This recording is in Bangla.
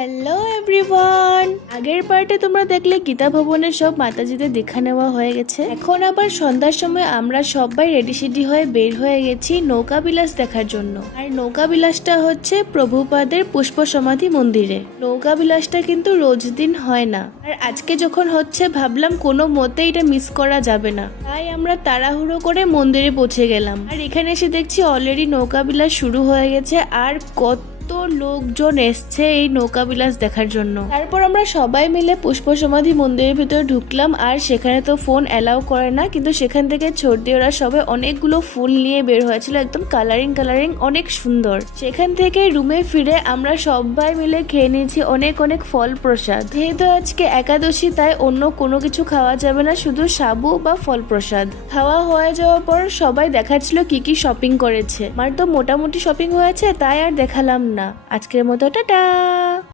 হ্যালো এভরিওয়ান, আগের পার্টে তোমরা দেখলে গীতা ভবনের সব মাতাজিদের দেখা নেওয়া হয়ে গেছে। এখন আবার সন্ধ্যার সময় আমরা সবাই রেডি সেডি হয়ে বের হয়ে গেছি নৌকা বিলাস দেখার জন্য। আর নৌকা বিলাসটা হচ্ছে প্রভুপাদের পুষ্প সমাধি মন্দিরে। নৌকা বিলাসটা কিন্তু রোজ দিন হয় না, আর আজকে যখন হচ্ছে ভাবলাম কোনো মতে এটা মিস করা যাবে না, তাই আমরা তাড়াহুড়ো করে মন্দিরে পৌঁছে গেলাম। আর এখানে এসে দেখছি অলরেডি নৌকা বিলাস শুরু হয়ে গেছে, আর কত লোকজন এসছে এই নৌকা বিলাস দেখার জন্য। তারপর আমরা সবাই মিলে পুষ্প সমাধি মন্দিরের ভিতরে ঢুকলাম, আর সেখানে তো ফোন অ্যালাউ করে না, কিন্তু সেখান থেকে ছোটদি ওরা সবাই অনেকগুলো ফুল নিয়ে বের হয়েছিল, একদম কালারিং অনেক সুন্দর। সেখান থেকে রুমে ফিরে আমরা সবাই মিলে খেয়ে নিয়েছি অনেক অনেক ফল প্রসাদ। যেহেতু আজকে একাদশী, তাই অন্য কোনো কিছু খাওয়া যাবে না, শুধু সাবু বা ফল প্রসাদ। খাওয়া হয়ে যাওয়ার পর সবাই দেখাচ্ছিল কি কি শপিং করেছে। আমার তো মোটামুটি শপিং হয়েছে, তাই আর দেখালাম না। আজকের মতো টাটা।